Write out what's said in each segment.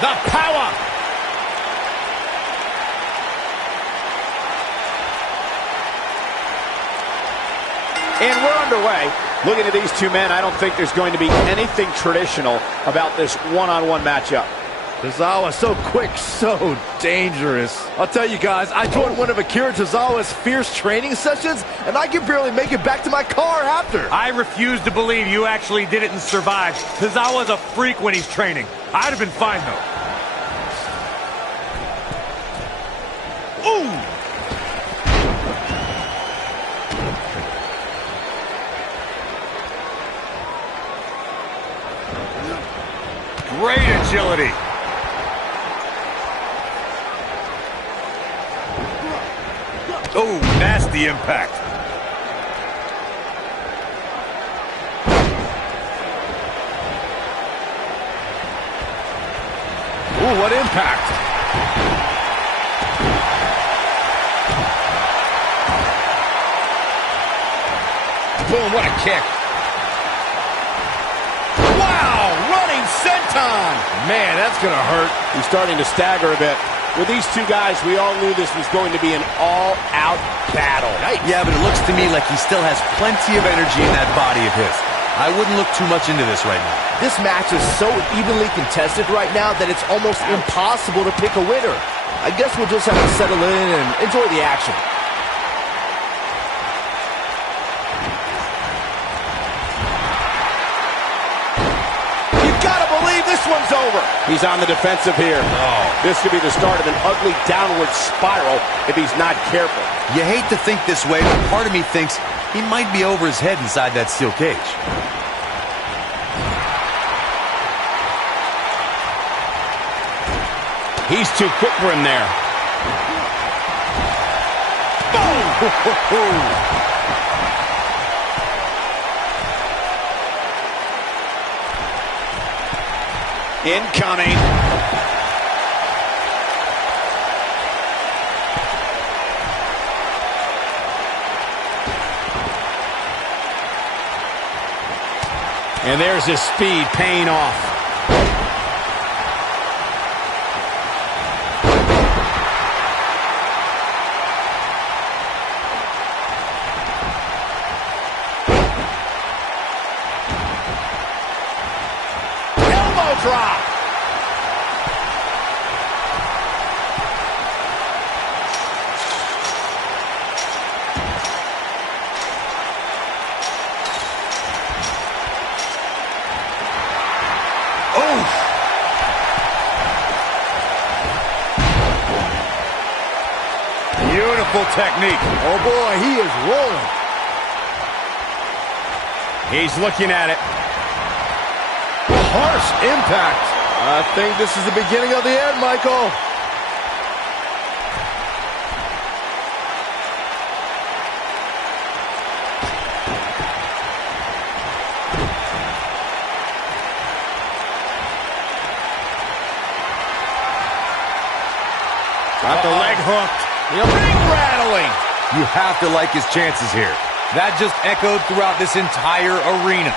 The power. And we're underway. Looking at these two men, I don't think there's going to be anything traditional about this one-on-one matchup. Tozawa so quick, so dangerous. I'll tell you guys, I joined one of Akira Tozawa's fierce training sessions, and I could barely make it back to my car after. I refuse to believe you actually did it and survived. Tozawa's a freak when he's training. I'd have been fine, though. Ooh! Great agility. Oh, nasty impact. Ooh, what impact. Boom, what a kick. Wow, running senton. Man, that's gonna hurt. He's starting to stagger a bit. With these two guys, we all knew this was going to be an all-out battle. Nice. Yeah, but it looks to me like he still has plenty of energy in that body of his. I wouldn't look too much into this right now. This match is so evenly contested right now that it's almost impossible to pick a winner. I guess we'll just have to settle in and enjoy the action. This one's over. He's on the defensive here. Oh. This could be the start of an ugly downward spiral if he's not careful. You hate to think this way, but part of me thinks he might be over his head inside that steel cage. He's too quick for him there. Boom! Incoming. And there's his speed paying off. Elbow drop. Beautiful technique. Oh boy, he is rolling. He's looking at it. Harsh impact. I think this is the beginning of the end, Michael. Got the leg hooked. The ring rattling. You have to like his chances here. That just echoed throughout this entire arena.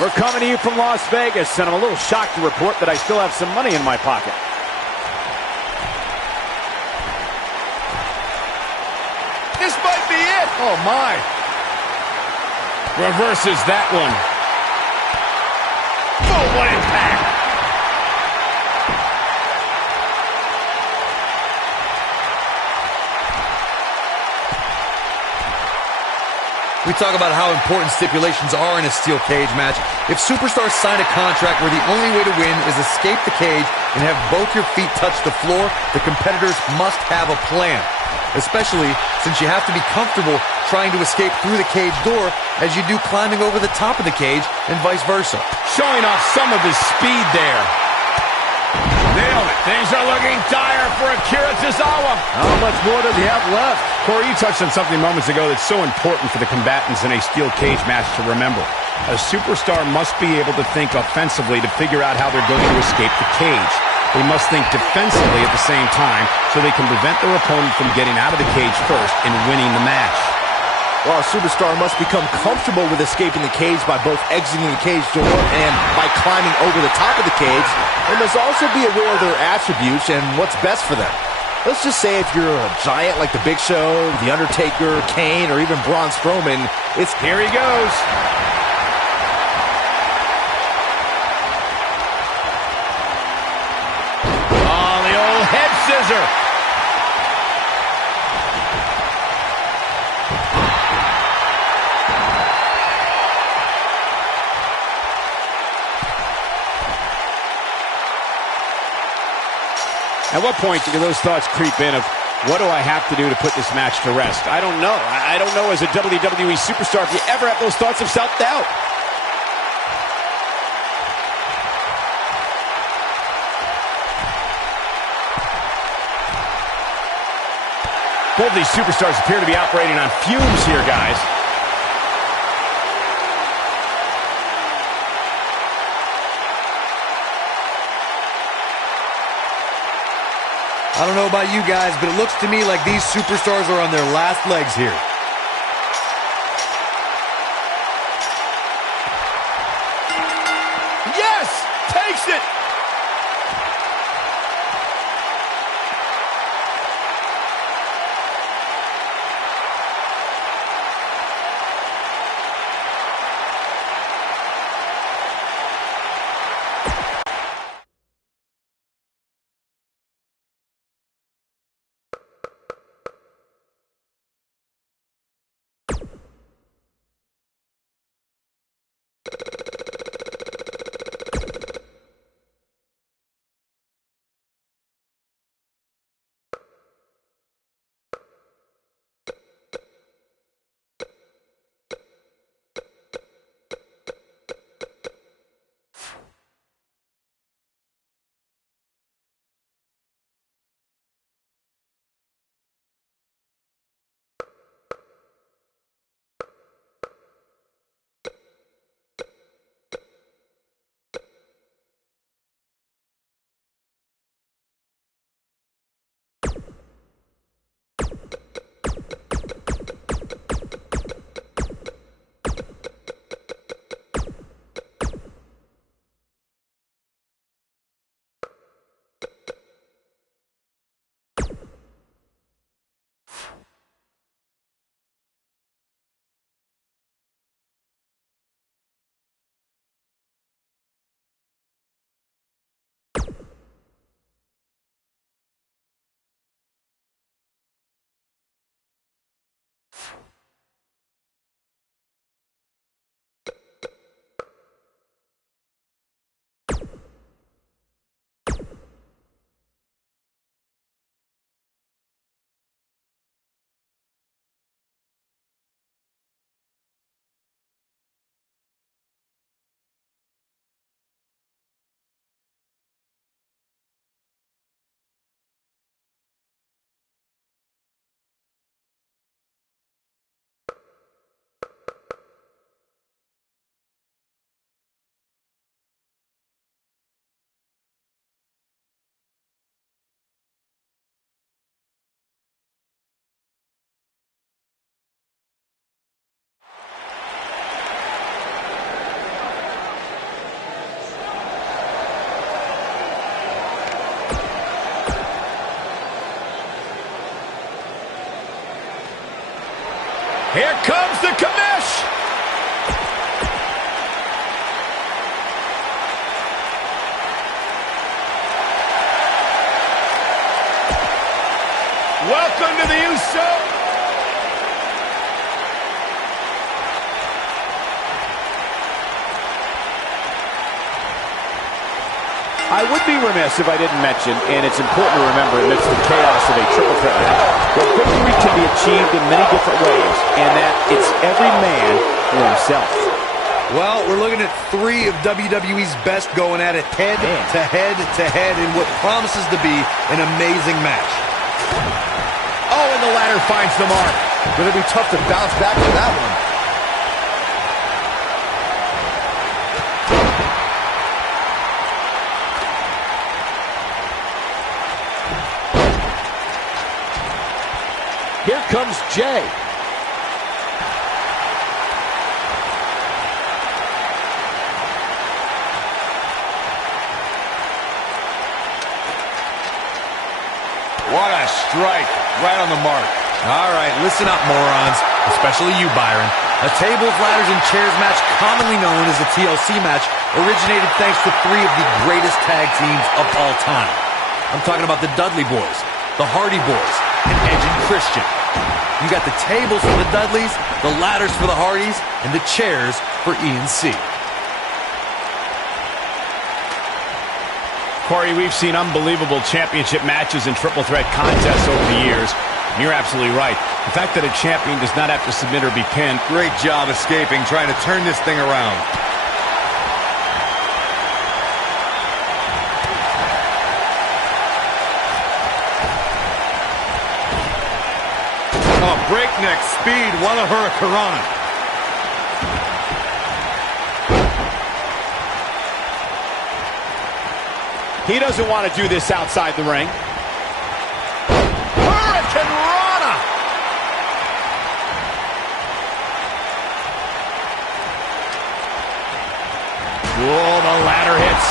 We're coming to you from Las Vegas, and I'm a little shocked to report that I still have some money in my pocket. This might be it. Oh, my. Reverses that one. Oh, what impact. We talk about how important stipulations are in a steel cage match. If superstars sign a contract where the only way to win is escape the cage and have both your feet touch the floor, the competitors must have a plan. Especially since you have to be comfortable trying to escape through the cage door as you do climbing over the top of the cage and vice versa. Showing off some of his speed there. Nailed it. Things are looking dire for Akira Tozawa. How much more does he have left? Corey, you touched on something moments ago that's so important for the combatants in a steel cage match to remember. A superstar must be able to think offensively to figure out how they're going to escape the cage. they must think defensively at the same time so they can prevent their opponent from getting out of the cage first and winning the match. Well, a superstar must become comfortable with escaping the cage by both exiting the cage door and by climbing over the top of the cage. They must also be aware of their attributes and what's best for them. Let's just say if you're a giant like The Big Show, The Undertaker, Kane, or even Braun Strowman, it's... Here he goes. Oh, the old head scissor. At what point do those thoughts creep in of, what do I have to do to put this match to rest? I don't know. I don't know as a WWE superstar if you ever have those thoughts of self-doubt. Both of these superstars appear to be operating on fumes here, guys. I don't know about you guys, but it looks to me like these superstars are on their last legs here. Yes! Takes it! Here comes the commish! Welcome to the Uso! I would be remiss if I didn't mention, and it's important to remember amidst the chaos of a triple threat match, that victory can be achieved in many different ways, and that it's every man for himself. Well, we're looking at 3 of WWE's best going at it head to head to head in what promises to be an amazing match. Oh, and the ladder finds the mark. Gonna be tough to bounce back from that one. Here comes Jay. What a strike. Right on the mark. All right, listen up, morons, especially you, Byron. A tables, ladders, and chairs match, commonly known as the TLC match, originated thanks to three of the greatest tag teams of all time. I'm talking about the Dudley Boys, the Hardy Boys, and Edge and Christian. You got the tables for the Dudleys, the ladders for the Hardys, and the chairs for E&C. Corey, we've seen unbelievable championship matches and triple threat contests over the years. And you're absolutely right. The fact that a champion does not have to submit or be pinned. Great job escaping, trying to turn this thing around. Oh, breakneck speed. What a hurricanrana. He doesn't want to do this outside the ring. Hurricanrana. Whoa, the ladder hits.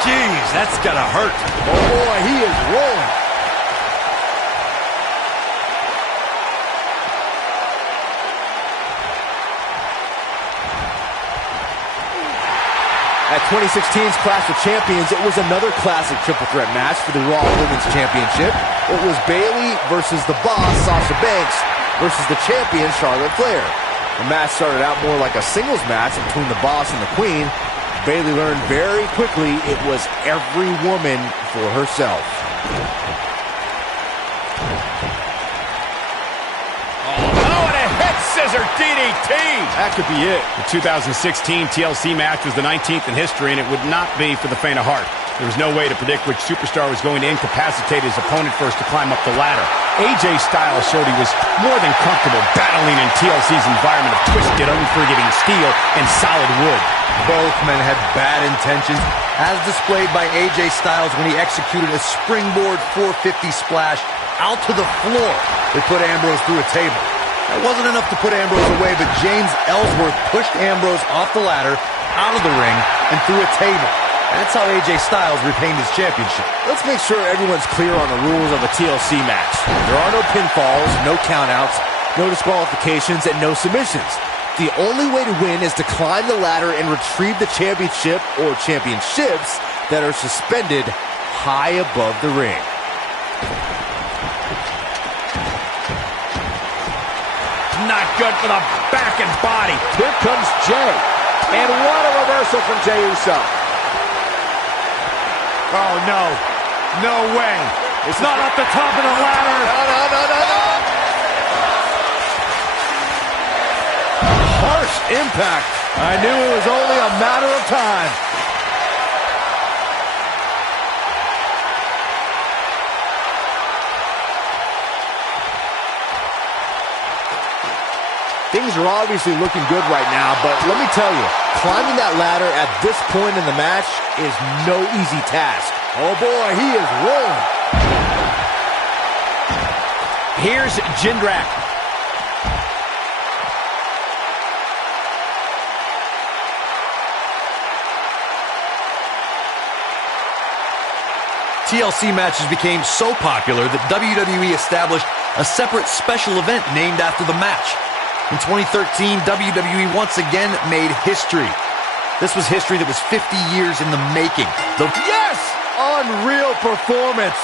Jeez, that's gotta hurt. Oh boy, he is rolling. At 2016's Clash of Champions, it was another classic triple threat match for the Raw Women's Championship. It was Bayley versus the Boss, Sasha Banks, versus the champion, Charlotte Flair. The match started out more like a singles match between the Boss and the Queen. Bayley learned very quickly it was every woman for herself. Scissor DDT. That could be it. The 2016 TLC match was the 19th in history, and it would not be for the faint of heart. There was no way to predict which superstar was going to incapacitate his opponent first to climb up the ladder. AJ Styles showed he was more than comfortable battling in TLC's environment of twisted, unforgiving steel and solid wood. Both men had bad intentions, as displayed by AJ Styles when he executed a springboard 450 splash out to the floor that put Ambrose through a table. That wasn't enough to put Ambrose away, but James Ellsworth pushed Ambrose off the ladder, out of the ring, and through a table. That's how AJ Styles retained his championship. Let's make sure everyone's clear on the rules of a TLC match. There are no pinfalls, no countouts, no disqualifications, and no submissions. The only way to win is to climb the ladder and retrieve the championship or championships that are suspended high above the ring. Not good for the back and body. Here comes Jay. And what a reversal from Jey Uso. Oh, no. No way. It's not up the top of the ladder. No. Harsh impact. I knew it was only a matter of time. Things are obviously looking good right now, but let me tell you, climbing that ladder at this point in the match is no easy task. Oh boy, he is rolling. Here's Jindrak. TLC matches became so popular that WWE established a separate special event named after the match. In 2013, WWE once again made history. This was history that was 50 years in the making. Yes! Unreal performance.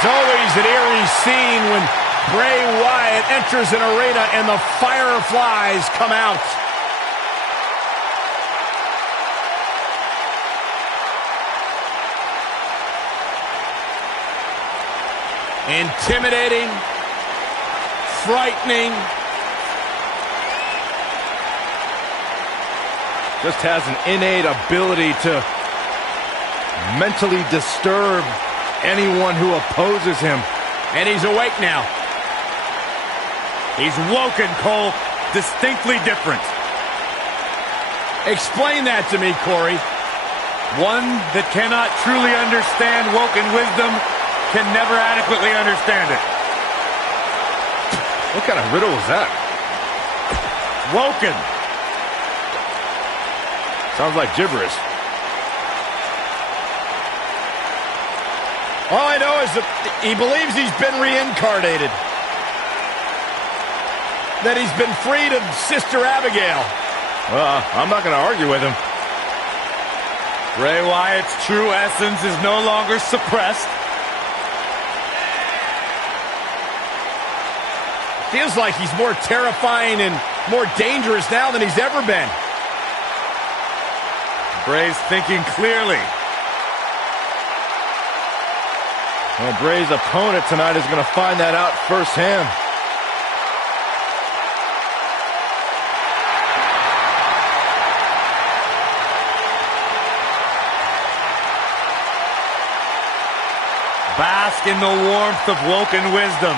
It's always an eerie scene when Bray Wyatt enters an arena and the fireflies come out. Intimidating, frightening. Just has an innate ability to mentally disturb anyone who opposes him. And he's awake now. He's woken, Cole. Distinctly different. Explain that to me, Corey. One that cannot truly understand woken wisdom can never adequately understand it. What kind of riddle is that? Woken. Sounds like gibberish. All I know is that he believes he's been reincarnated. That he's been freed of Sister Abigail. Well, I'm not going to argue with him. Bray Wyatt's true essence is no longer suppressed. Feels like he's more terrifying and more dangerous now than he's ever been. Bray's thinking clearly. Well, Bray's opponent tonight is going to find that out firsthand. Bask in the warmth of woken wisdom.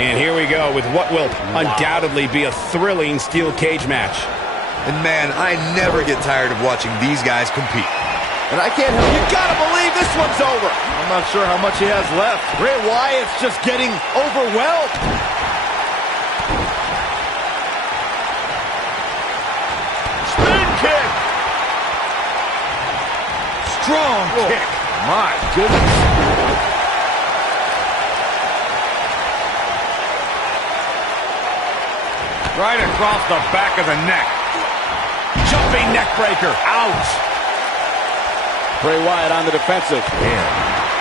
And here we go with what will undoubtedly be a thrilling steel cage match. And man, I never get tired of watching these guys compete. And I can't help you gotta believe this one's over. I'm not sure how much he has left. Bray Wyatt's just getting overwhelmed. Spin kick. Strong kick. My goodness. Right across the back of the neck. Jumping neck breaker. Ouch. Bray Wyatt on the defensive.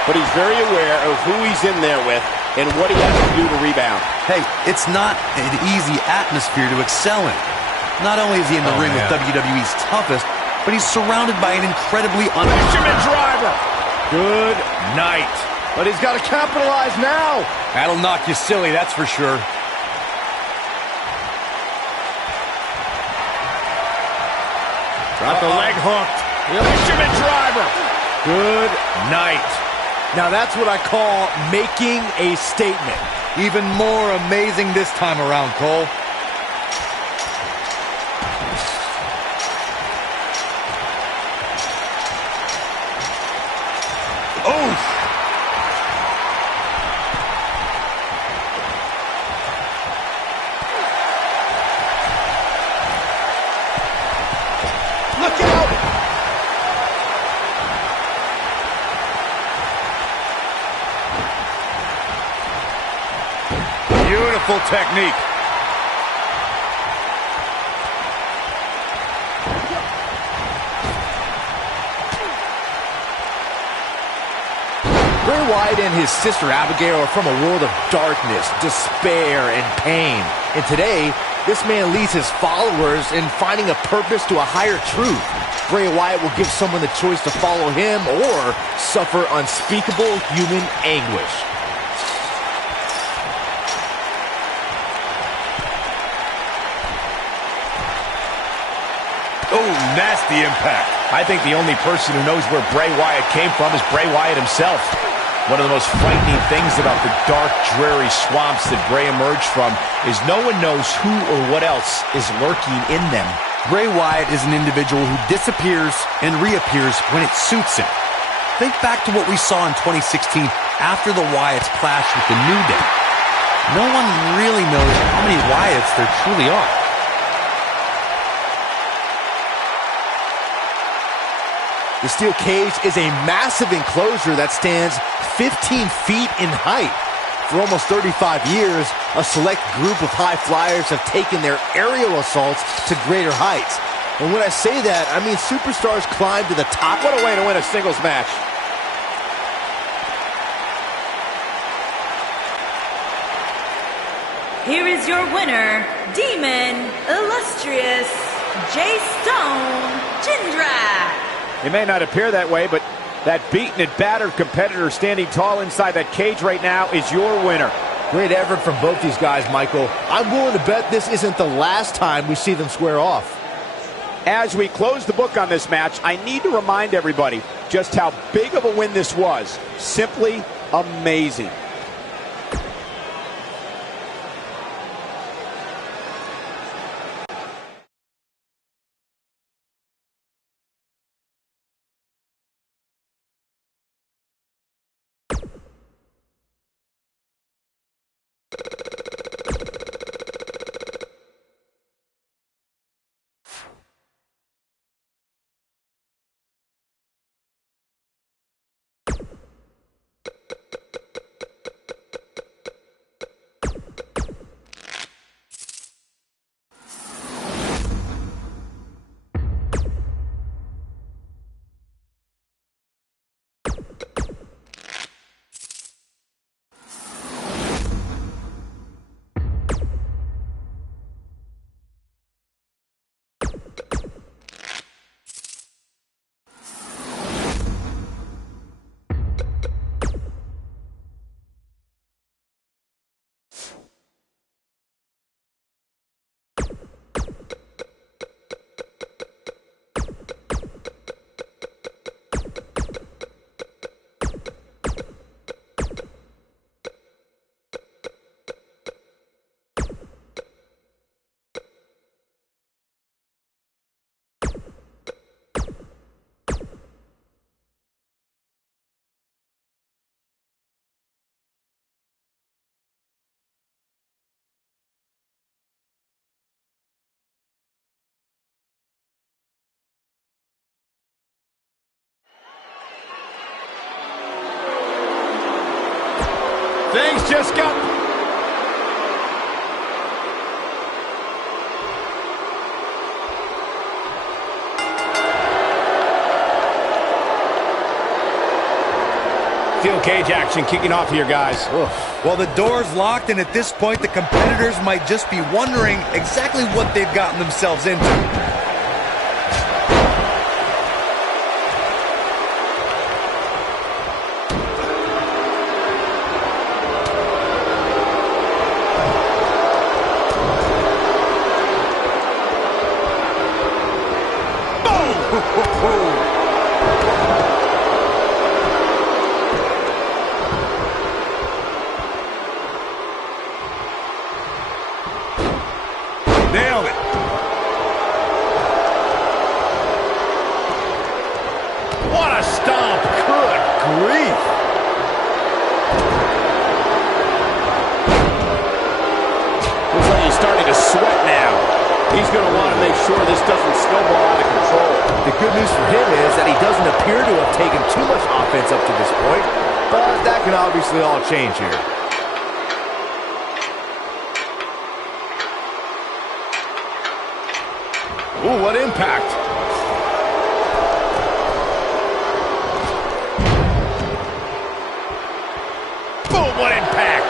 But he's very aware of who he's in there with and what he has to do to rebound. Hey, it's not an easy atmosphere to excel in. Not only is he in the ring with WWE's toughest, but he's surrounded by an incredibly Fisherman driver. Good night. But he's got to capitalize now. That'll knock you silly, that's for sure. Got the leg hooked. Fisherman driver. Good night. Now that's what I call making a statement. even more amazing this time around, Cole. Oh! Look out! Beautiful technique. Bray Wyatt and his sister Abigail are from a world of darkness, despair, and pain. And today, this man leads his followers in finding a purpose to a higher truth. Bray Wyatt will give someone the choice to follow him or suffer unspeakable human anguish. Oh, nasty impact. I think the only person who knows where Bray Wyatt came from is Bray Wyatt himself. One of the most frightening things about the dark, dreary swamps that Bray emerged from is no one knows who or what else is lurking in them. Bray Wyatt is an individual who disappears and reappears when it suits him. Think back to what we saw in 2016 after the Wyatts clashed with the New Day. No one really knows how many Wyatts there truly are. The steel cage is a massive enclosure that stands 15 feet in height. For almost 35 years, a select group of high flyers have taken their aerial assaults to greater heights. And when I say that, I mean superstars climb to the top. What a way to win a singles match. Here is your winner, Demon Illustrious Jay Stone Jindrak. It may not appear that way, but that beaten and battered competitor standing tall inside that cage right now is your winner. Great effort from both these guys, Michael. I'm willing to bet this isn't the last time we see them square off. As we close the book on this match, I need to remind everybody just how big of a win this was. Simply amazing. Things just got... Steel cage action kicking off here, guys. Well, the door's locked, and at this point, the competitors might just be wondering exactly what they've gotten themselves into. Nailed it. What a stomp. Good grief. Looks like he's starting to sweat now. He's going to want to make sure this doesn't snowball out of control. The good news for him is that he doesn't appear to have taken too much offense up to this point, but that can obviously all change here. Ooh, what impact. Boom, what impact.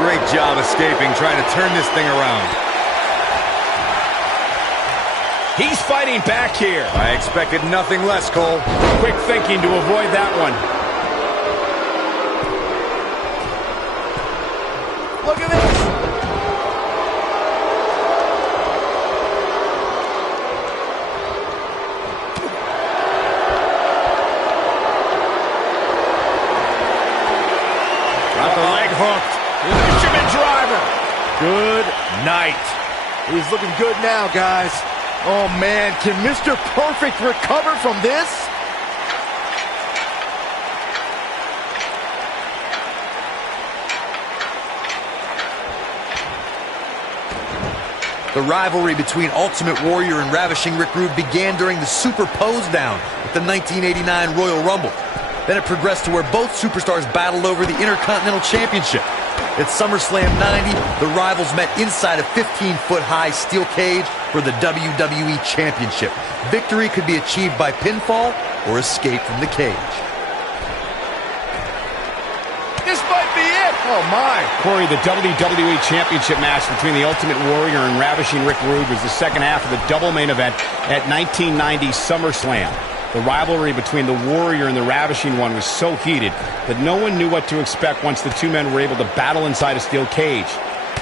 Great job escaping, trying to turn this thing around. He's fighting back here. I expected nothing less, Cole. Quick thinking to avoid that one. Look at this! Got the leg hooked. Fisherman driver. Good night. He's looking good now, guys. Oh, man, can Mr. Perfect recover from this? The rivalry between Ultimate Warrior and Ravishing Rick Rude began during the Super Pose Down at the 1989 Royal Rumble. Then it progressed to where both superstars battled over the Intercontinental Championship. At SummerSlam 90, the rivals met inside a 15-foot-high steel cage for the WWE Championship. Victory could be achieved by pinfall or escape from the cage. This might be it. Oh, my. Corey, the WWE Championship match between the Ultimate Warrior and Ravishing Rick Rude was the second half of the double main event at 1990 SummerSlam. The rivalry between the Warrior and the Ravishing One was so heated that no one knew what to expect once the two men were able to battle inside a steel cage,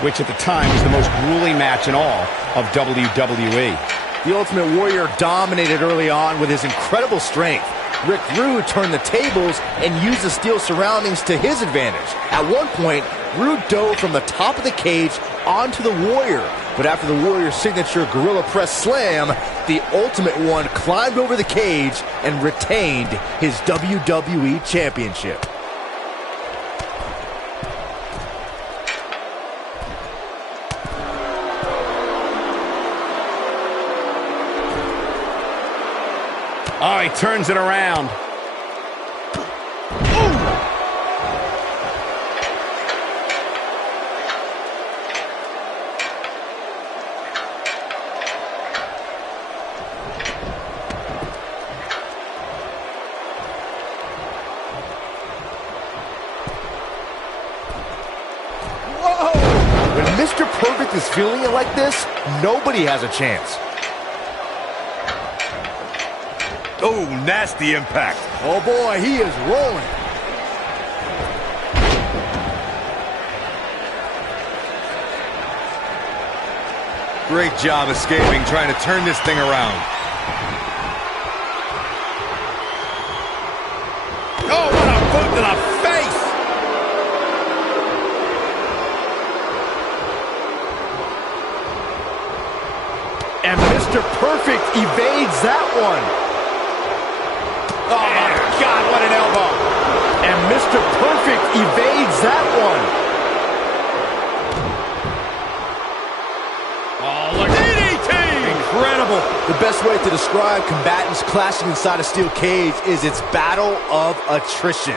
which at the time was the most grueling match in all of WWE. The Ultimate Warrior dominated early on with his incredible strength. Rick Rude turned the tables and used the steel surroundings to his advantage. At one point, Rude dove from the top of the cage onto the Warrior. But after the Warrior's signature Gorilla Press Slam, the Ultimate One climbed over the cage and retained his WWE Championship. Oh, he turns it around. When Mr. Perfect is feeling it like this, nobody has a chance. Oh, nasty impact. Oh boy, he is rolling. Great job escaping, trying to turn this thing around. Oh, what a boot to the face! And Mr. Perfect evades that one. Oh, my God, what an elbow. And Mr. Perfect evades that one. Oh, look. DDT! Incredible. The best way to describe combatants clashing inside a steel cage is its battle of attrition.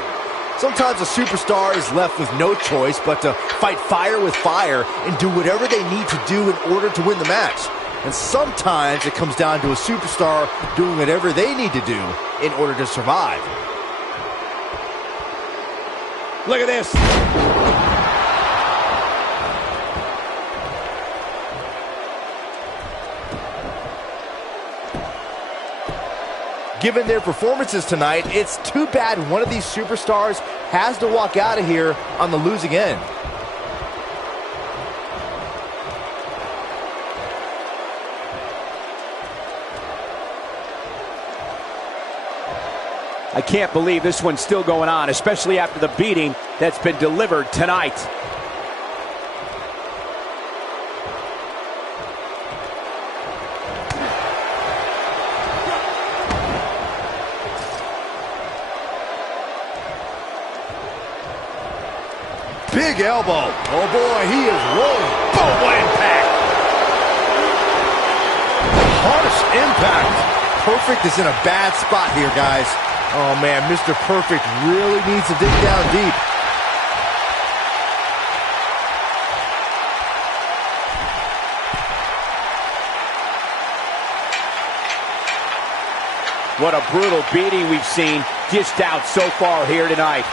Sometimes a superstar is left with no choice but to fight fire with fire and do whatever they need to do in order to win the match. And sometimes it comes down to a superstar doing whatever they need to do in order to survive. Look at this. Given their performances tonight, it's too bad one of these superstars has to walk out of here on the losing end. I can't believe this one's still going on, especially after the beating that's been delivered tonight. Big elbow. Oh boy, he is rolling. Boom, what impact. Harsh impact. Perfect is in a bad spot here, guys. Oh man, Mr. Perfect really needs to dig down deep. What a brutal beating we've seen dished out so far here tonight.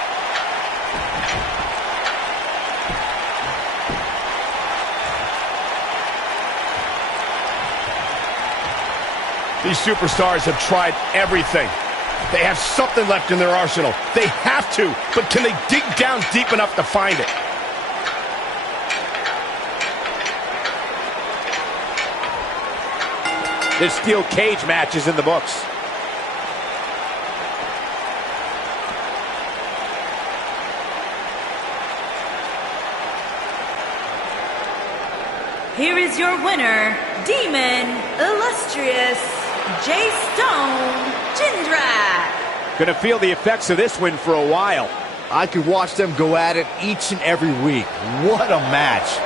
These superstars have tried everything. They have something left in their arsenal. They have to, but can they dig down deep enough to find it? This steel cage match is in the books. Here is your winner, Demon Illustrious. illustrious Jay Stone Jindrak. Gonna feel the effects of this win for a while. I could watch them go at it each and every week. What a match.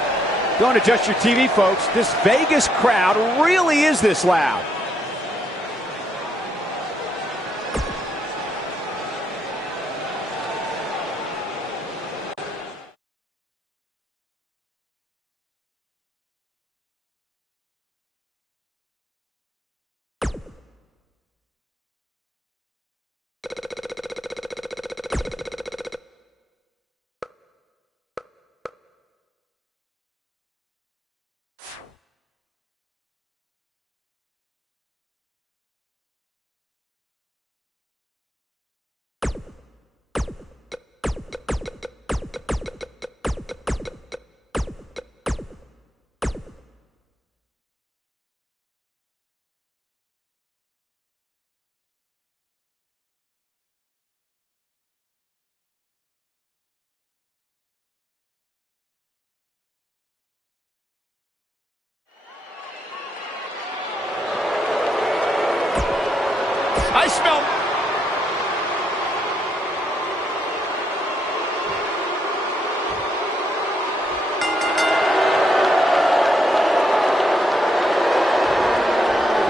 Don't adjust your TV, folks. This Vegas crowd really is this loud. I smell...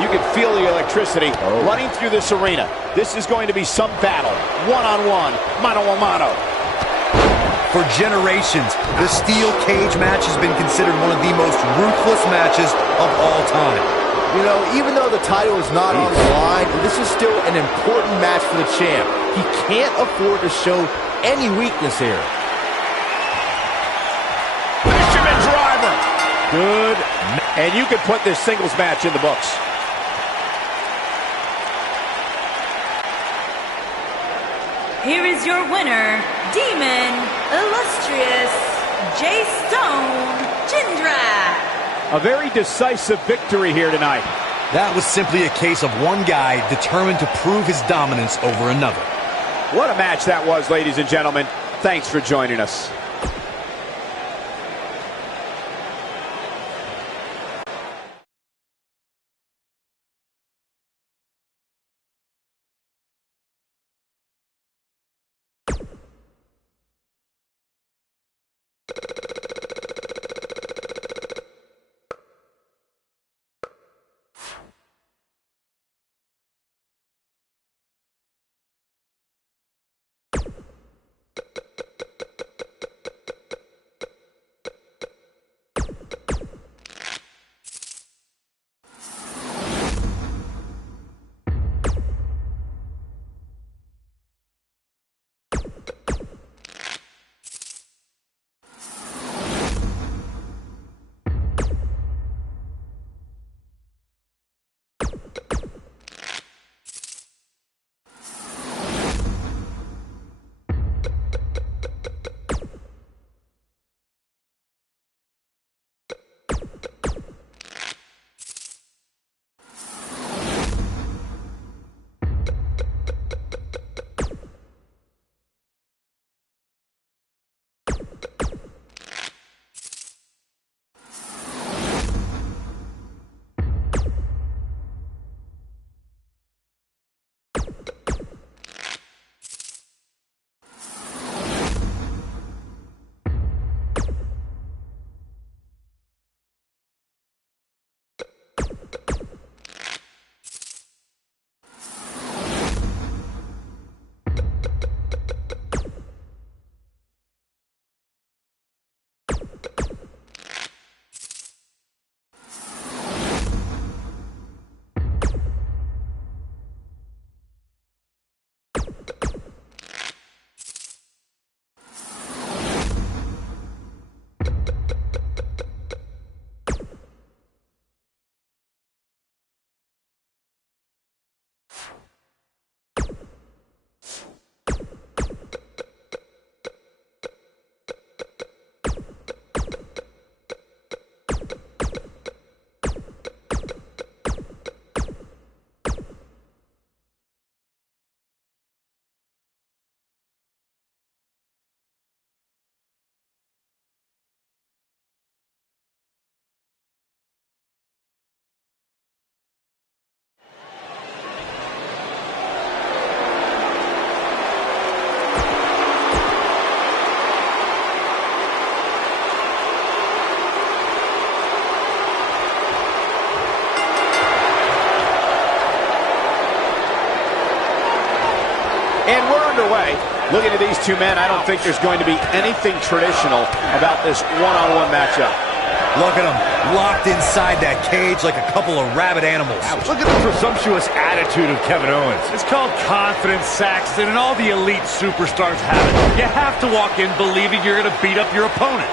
You can feel the electricity running through this arena. This is going to be some battle. One-on-one, mano-a-mano. For generations, the steel cage match has been considered one of the most ruthless matches of all time. You know, even though the title is not on the line, this is still an important match for the champ. He can't afford to show any weakness here. Fisherman driver. Good. And you can put this singles match in the books. Here is your winner, Demon Illustrious Jay Stone Jindrak. A very decisive victory here tonight. That was simply a case of one guy determined to prove his dominance over another. What a match that was, ladies and gentlemen. Thanks for joining us. And we're underway. Looking at these two men, I don't think there's going to be anything traditional about this one-on-one matchup. Look at them, locked inside that cage like a couple of rabid animals. Look at the presumptuous attitude of Kevin Owens. It's called confidence, Saxton, and all the elite superstars have it. You have to walk in believing you're going to beat up your opponent.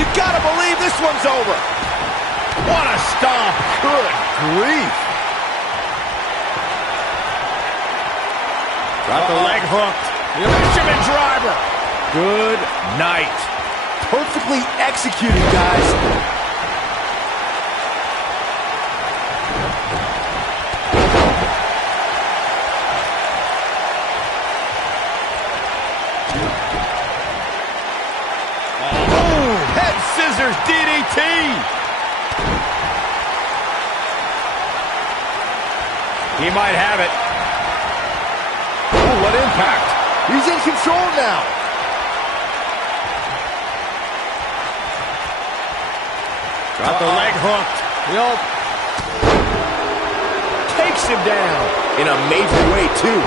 You gotta believe this one's over. What a stomp. Good grief. Got the leg hooked. The Fisherman driver. Good night. Perfectly executed, guys. Head scissors DDT. He might have it. Oh, what impact. He's in control now. Got the leg hooked. Yep. Takes him down. In a major way, too.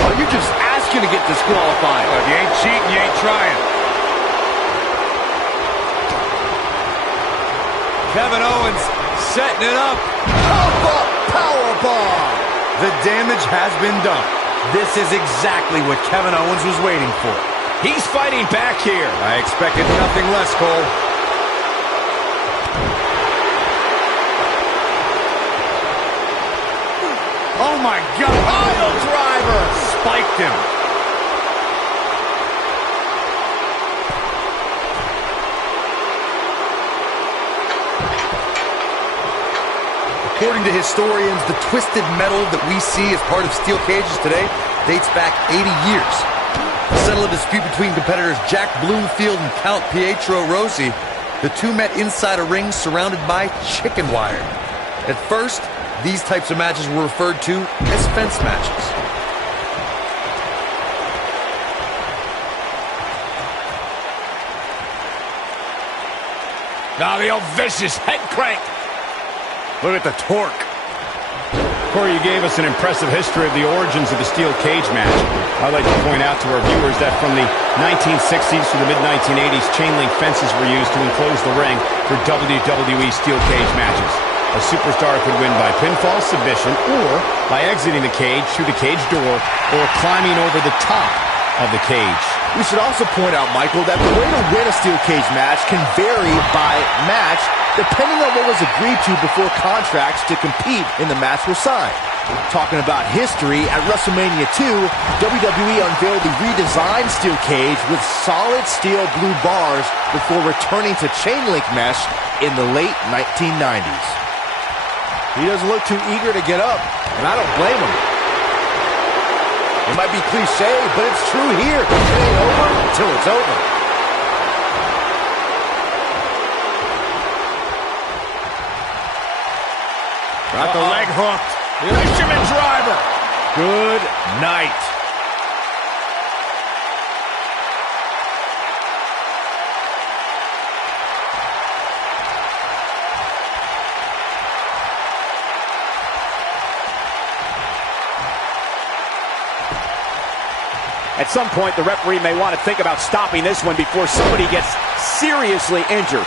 Oh, you're just asking to get disqualified. If you ain't cheating, you ain't trying. Kevin Owens setting it up. Powerbomb. The damage has been done. This is exactly what Kevin Owens was waiting for. He's fighting back here. I expected nothing less, Cole. Oh, my God. Pile driver. Spiked him. According to historians, the twisted metal that we see as part of steel cages today dates back 80 years. To settle a dispute between competitors Jack Bloomfield and Count Pietro Rossi, the two met inside a ring surrounded by chicken wire. At first, these types of matches were referred to as fence matches. Now the old vicious head crank. Look at the torque. Corey, you gave us an impressive history of the origins of the steel cage match. I'd like to point out to our viewers that from the 1960s to the mid-1980s, chain link fences were used to enclose the ring for WWE steel cage matches. A superstar could win by pinfall submission or by exiting the cage through the cage door or climbing over the top of the cage. We should also point out, Michael, that the way to win a steel cage match can vary by match depending on what was agreed to before contracts to compete in the match were signed. Talking about history, at WrestleMania 2, WWE unveiled the redesigned steel cage with solid steel blue bars before returning to chain link mesh in the late 1990s. He doesn't look too eager to get up, and I don't blame him. It might be cliche, but it's true here. It ain't over until it's over. Got the leg hooked. The Fisherman driver. Good night. At some point, the referee may want to think about stopping this one before somebody gets seriously injured.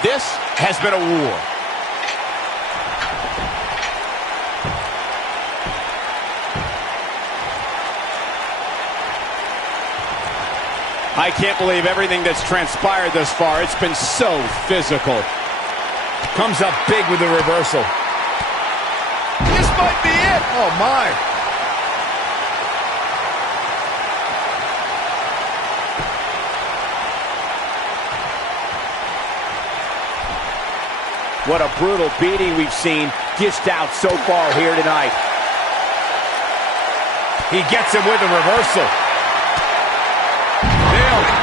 This has been a war. I can't believe everything that's transpired thus far. It's been so physical. Comes up big with the reversal. This might be it. Oh, my. What a brutal beating we've seen dished out so far here tonight. He gets him with a reversal. Nailed it.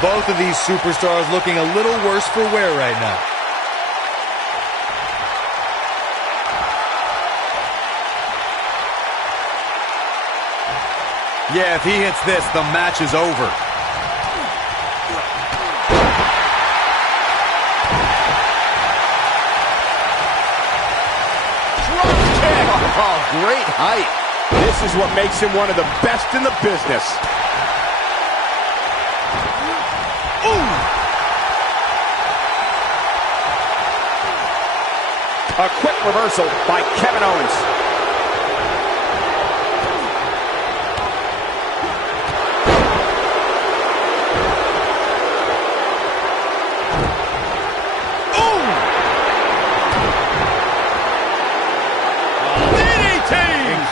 Both of these superstars looking a little worse for wear right now. Yeah, if he hits this, the match is over. Oh, great height. This is what makes him one of the best in the business. Ooh. A quick reversal by Kevin Owens.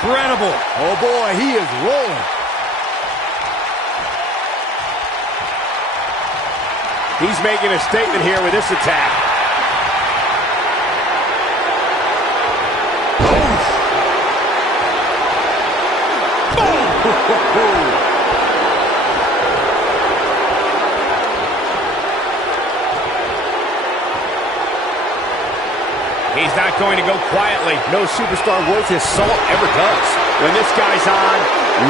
Incredible. Oh, boy, he is rolling. He's making a statement here with this attack. He's not going to go quietly. No superstar worth his salt ever does. When this guy's on,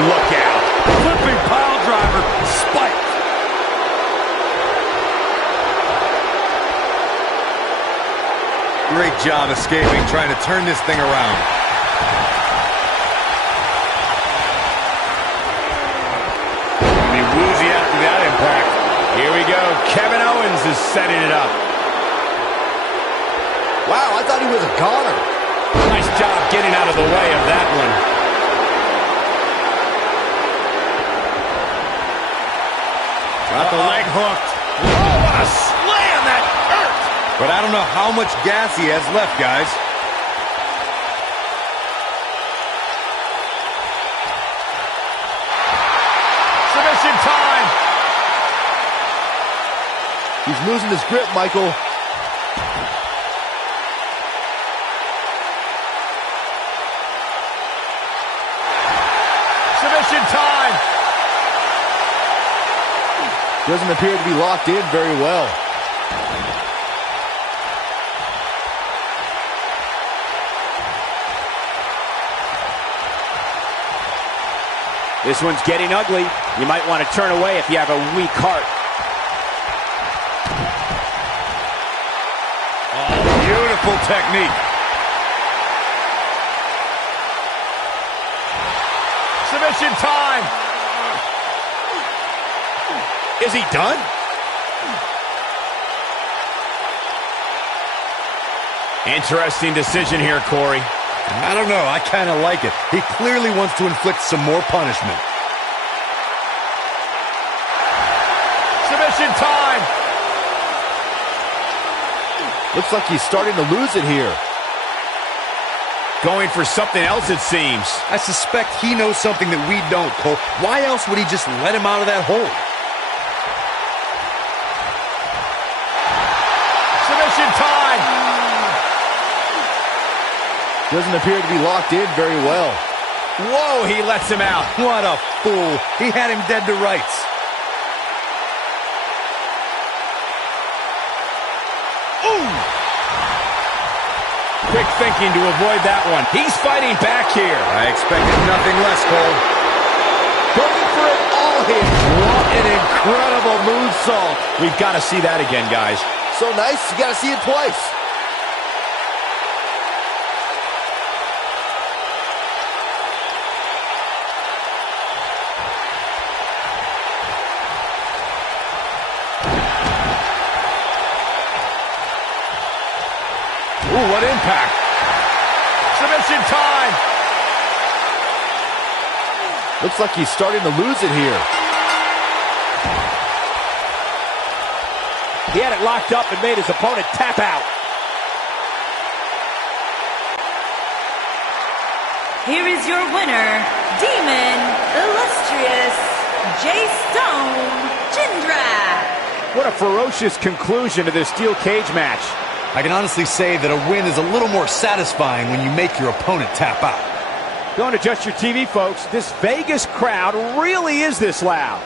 look out. Flipping pile driver, spiked. Great job escaping, trying to turn this thing around. He'll be woozy after that impact. Here we go. Kevin Owens is setting it up. Wow, I thought he was a goner. Nice job getting out of the way of that one. Got the leg hooked. Oh, what a slam that hurt. But I don't know how much gas he has left, guys. Submission time. He's losing his grip, Michael. Submission time. Doesn't appear to be locked in very well. This one's getting ugly. You might want to turn away if you have a weak heart. Oh, beautiful technique. Submission time. Is he done? Interesting decision here, Corey. I don't know. I kind of like it. He clearly wants to inflict some more punishment. Submission time. Looks like he's starting to lose it here. Going for something else, it seems. I suspect he knows something that we don't, Cole. Why else would he just let him out of that hole? Submission time. Doesn't appear to be locked in very well. Whoa, he lets him out. What a fool. He had him dead to rights. Ooh. Quick thinking to avoid that one. He's fighting back here. I expected nothing less, Cole. Going for it all here. What an incredible moonsault. We've got to see that again, guys. So nice, you got to see it twice. Ooh, what impact. Submission time. Looks like he's starting to lose it here. He had it locked up and made his opponent tap out. Here is your winner, Demon Illustrious Jay Stone Jindrak. What a ferocious conclusion to this steel cage match. I can honestly say that a win is a little more satisfying when you make your opponent tap out. Don't adjust your TV, folks. This Vegas crowd really is this loud.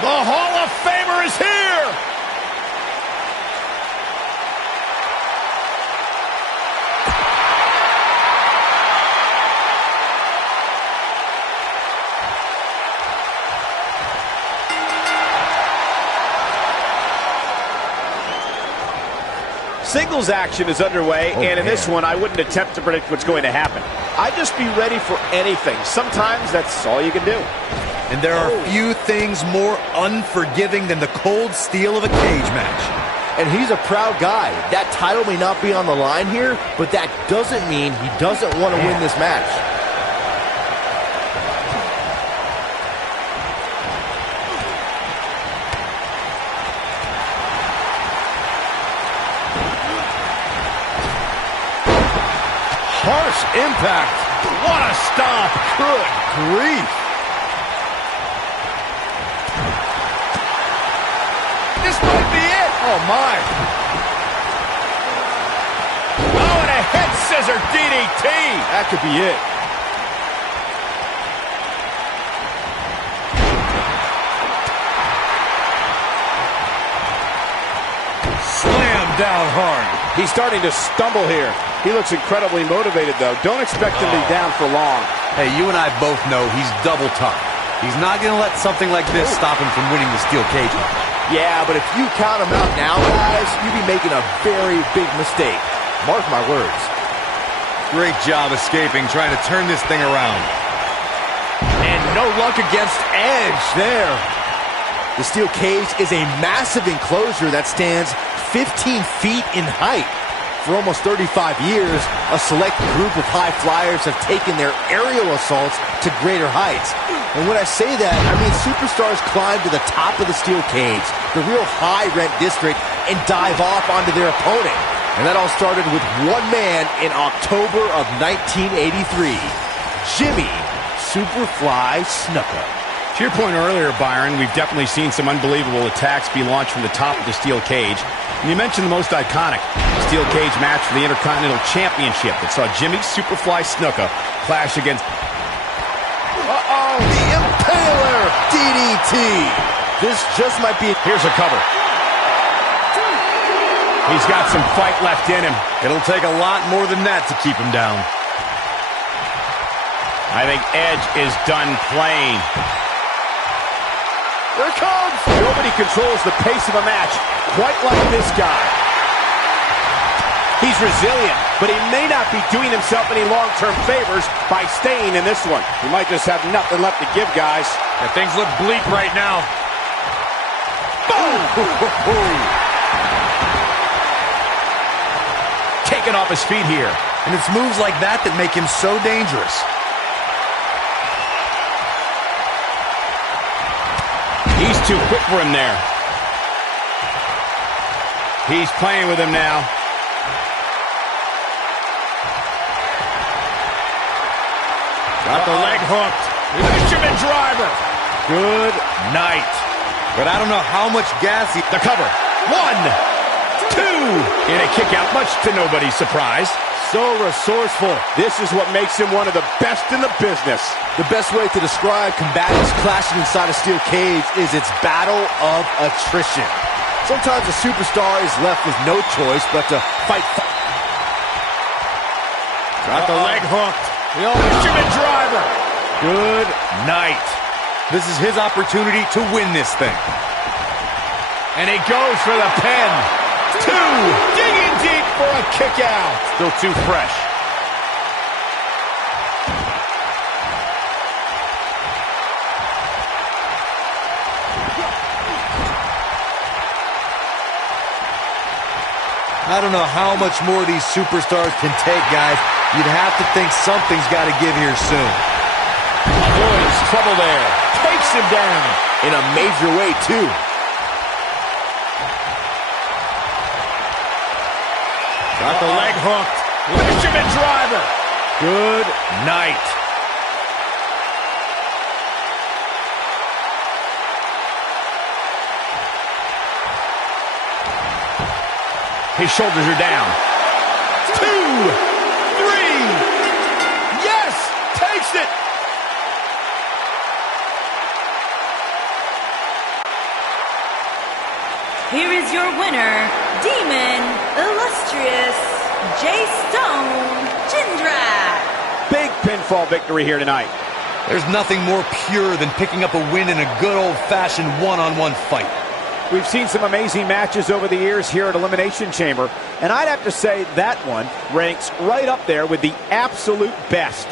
The Hall of Famer is here! Singles action is underway, and in this one, I wouldn't attempt to predict what's going to happen. I'd just be ready for anything. Sometimes that's all you can do. And there are few things more unforgiving than the cold steel of a cage match. And he's a proud guy. That title may not be on the line here, but that doesn't mean he doesn't want to win this match. Harsh impact. What a stomp. Good grief. This might be it. Oh, my. Oh, and a head scissor DDT. That could be it. Slam down hard. He's starting to stumble here. He looks incredibly motivated, though. Don't expect him to be down for long. Hey, you and I both know he's double tough. He's not going to let something like this stop him from winning the steel cage match. Yeah, but if you count him out now, guys, you'd be making a very big mistake. Mark my words. Great job escaping, trying to turn this thing around. And no luck against Edge there. The steel cage is a massive enclosure that stands 15 feet in height. For almost 35 years, a select group of high flyers have taken their aerial assaults to greater heights. And when I say that, I mean superstars climb to the top of the steel cage, the real high-rent district, and dive off onto their opponent. And that all started with one man in October of 1983, Jimmy Superfly Snuka. To your point earlier, Byron, we've definitely seen some unbelievable attacks be launched from the top of the steel cage. And you mentioned the most iconic steel cage match for the Intercontinental Championship that saw Jimmy Superfly Snuka clash against... The Impaler DDT. This just might be... Here's a cover. He's got some fight left in him. It'll take a lot more than that to keep him down. I think Edge is done playing. Here it comes! Nobody controls the pace of a match quite like this guy. He's resilient, but he may not be doing himself any long-term favors by staying in this one. He might just have nothing left to give, guys. Yeah, things look bleak right now. Boom! Taken off his feet here. And it's moves like that that make him so dangerous. He's too quick for him there. He's playing with him now. Got the leg hooked. Fisherman driver. Good night. But I don't know how much gas he... The cover. 1, 2. And a kick out, much to nobody's surprise. So resourceful. This is what makes him one of the best in the business. The best way to describe combatants clashing inside a steel cage is its battle of attrition. Sometimes a superstar is left with no choice but to fight. Got the leg hooked. The Fisherman driver. Good night. This is his opportunity to win this thing. And he goes for the pin. 2. Digging deep for a kick out. Still too fresh. I don't know how much more these superstars can take, guys. You'd have to think something's got to give here soon. Avoids trouble there. Takes him down. In a major way, too. Got the leg hooked. Fisherman driver. Good night. His shoulders are down. 2, 3. Yes! Takes it! is your winner, Demon Illustrious Jay Stone Jindrak. Big pinfall victory here tonight. There's nothing more pure than picking up a win in a good old-fashioned one-on-one fight. We've seen some amazing matches over the years here at Elimination Chamber, and I'd have to say that one ranks right up there with the absolute best.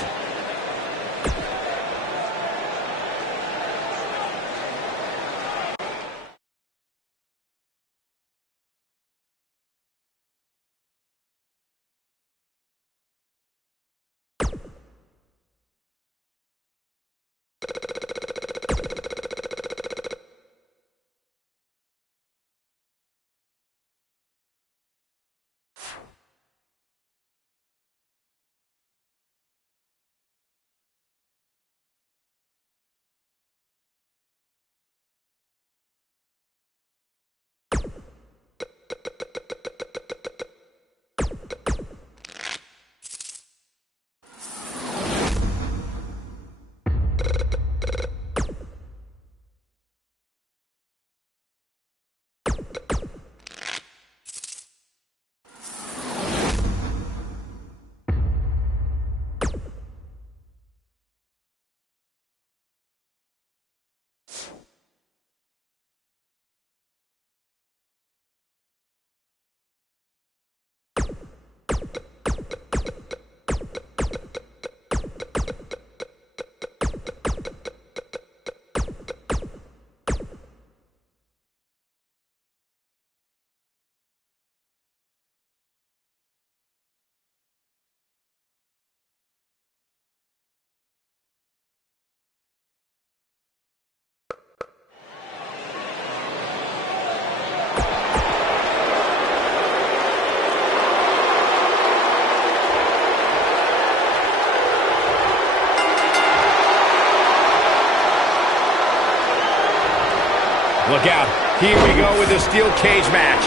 Look out. Here we go with the steel cage match.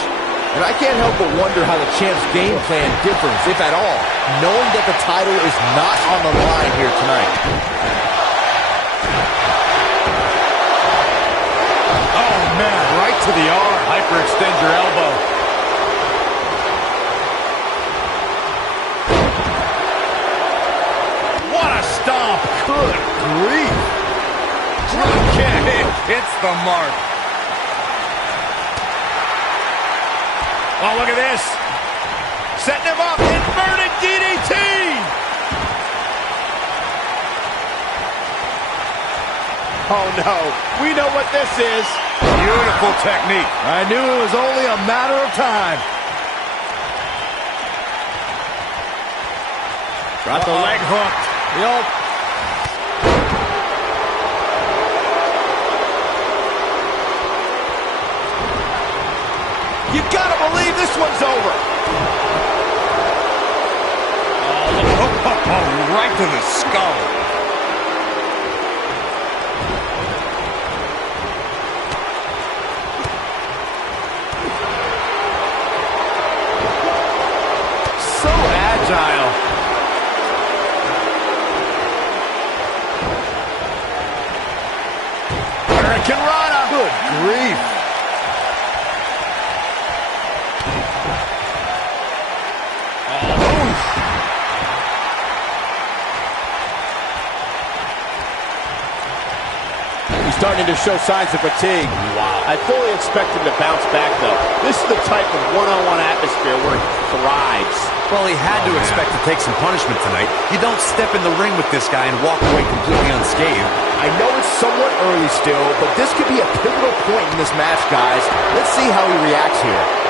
And I can't help but wonder how the champ's game plan differs, if at all, knowing that the title is not on the line here tonight. Oh, man, right to the arm. Hyperextend your elbow. What a stomp. Good grief. Drop kick. It hits the mark. Oh, look at this. Setting him up. Inverted DDT. Oh, no. We know what this is. Beautiful technique. I knew it was only a matter of time. Got the leg hooked. Yup. You gotta believe this one's over. Oh, right to the skull. So agile. Hurricane Rana. Good grief. Starting to show signs of fatigue. Wow. I fully expect him to bounce back, though. This is the type of one-on-one atmosphere where he thrives. Well, he had to expect to take some punishment tonight. You don't step in the ring with this guy and walk away completely unscathed. I know it's somewhat early still, but this could be a pivotal point in this match, guys. Let's see how he reacts here.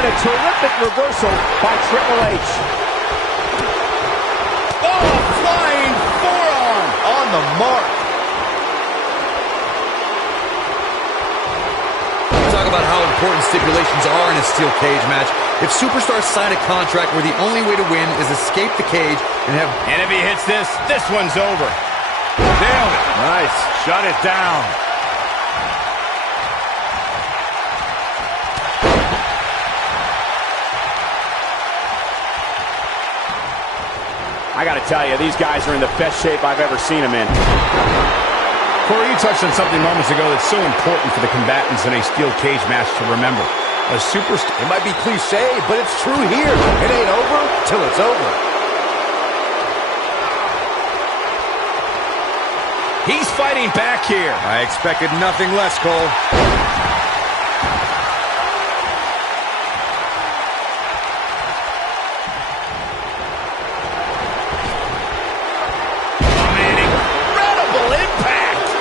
A terrific reversal by Triple H. Oh, flying forearm. On the mark. Talk about how important stipulations are in a steel cage match. If superstars sign a contract where the only way to win is escape the cage and have... And if he hits this, this one's over. Nailed it. Nice. Shut it down. I got to tell you, these guys are in the best shape I've ever seen them in. Corey, you touched on something moments ago that's so important for the combatants in a steel cage match to remember. A superstar. It might be cliche, but it's true here. It ain't over till it's over. He's fighting back here. I expected nothing less, Cole.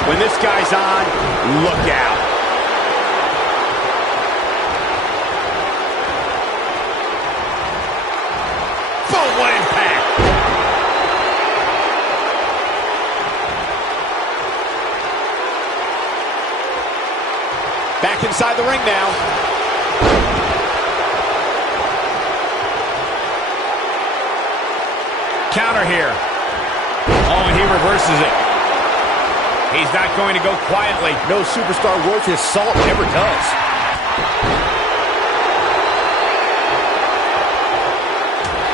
When this guy's on, look out. Boom, what impact. Back inside the ring now. Counter here. Oh, and he reverses it. He's not going to go quietly. No superstar worth his salt ever does.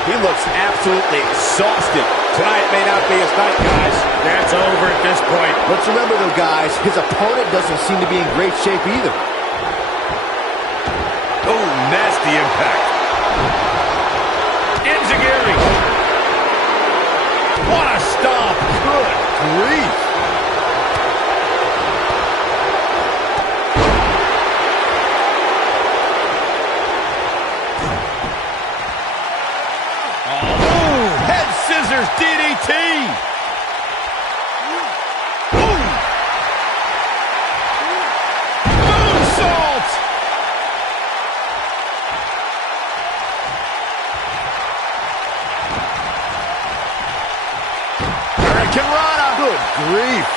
He looks absolutely exhausted. Tonight may not be his night, guys. That's over at this point. Let's remember, though, guys, his opponent doesn't seem to be in great shape either. Oh, nasty impact. Enziguri. What a stomp. Good grief. Scissors DDT. Moonsault. Hurricanrana. Good grief.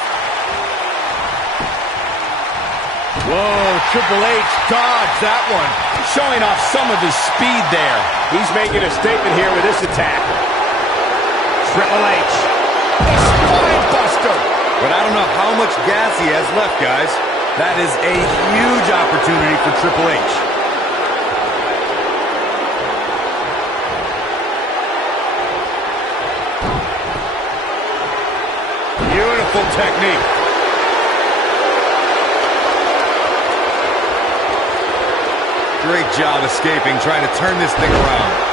Whoa, Triple H dodged that one. Showing off some of his speed there. He's making a statement here with this attack. Triple H. The spine buster. But I don't know how much gas he has left, guys. That is a huge opportunity for Triple H. Beautiful technique. Great job escaping, trying to turn this thing around.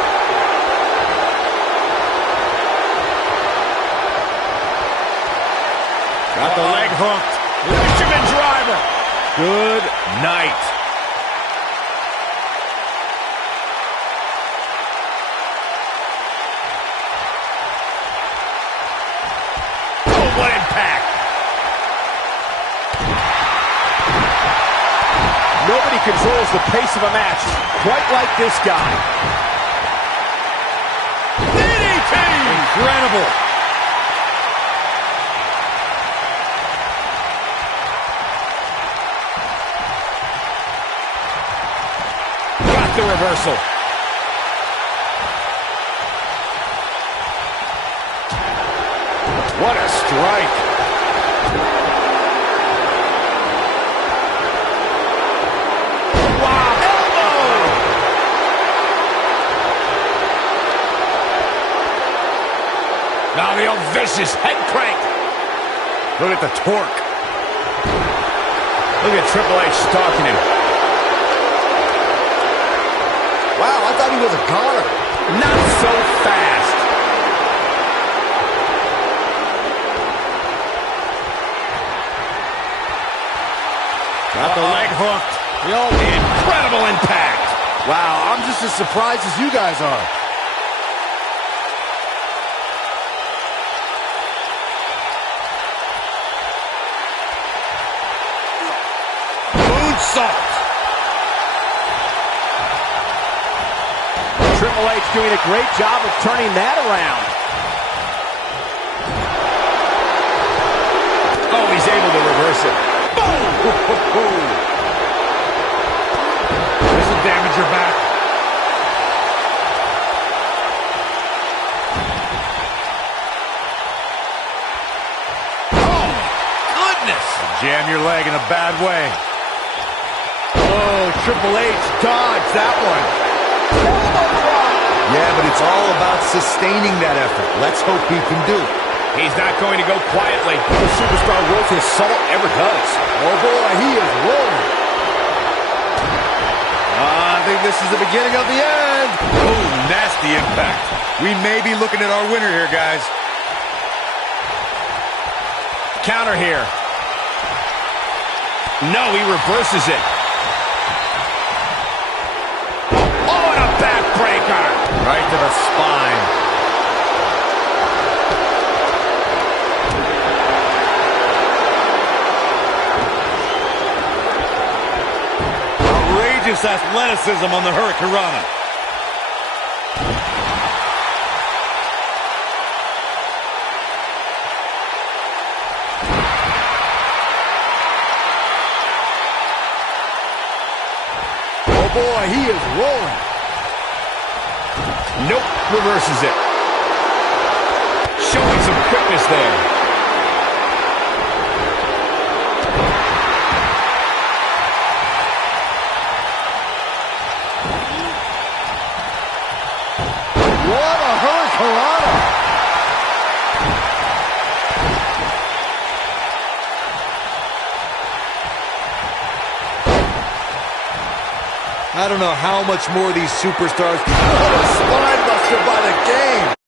Got the leg hooked. Fisherman driver. Good night. Oh, what impact. Nobody controls the pace of a match quite like this guy. DDT. Incredible. The reversal. What a strike. Wow, elbow. Now the old vicious head crank. Look at the torque. Look at Triple H stalking him. Wow, I thought he was a goner. Not so fast. Got the leg hooked. Incredible impact. Wow, I'm just as surprised as you guys are. Moonsault. Triple H doing a great job of turning that around. Oh, he's able to reverse it. Boom! This will damage your back. Oh, goodness! Jam your leg in a bad way. Oh, Triple H dodged that one. Yeah, but if It's all about sustaining that effort. Let's hope he can do it. He's not going to go quietly. The superstar worth his salt ever does. Oh, boy, he is rolling. I think this is the beginning of the end. Oh, nasty impact. We may be looking at our winner here, guys. Counter here. No, he reverses it. Oh, and a backbreaker. Right to the spine. Outrageous athleticism on the Hurricanrana. Oh boy, he is rolling. Nope, reverses it. Showing some quickness there. What a Hurricanrana! I don't know how much more these superstars. What a spine buster by the game!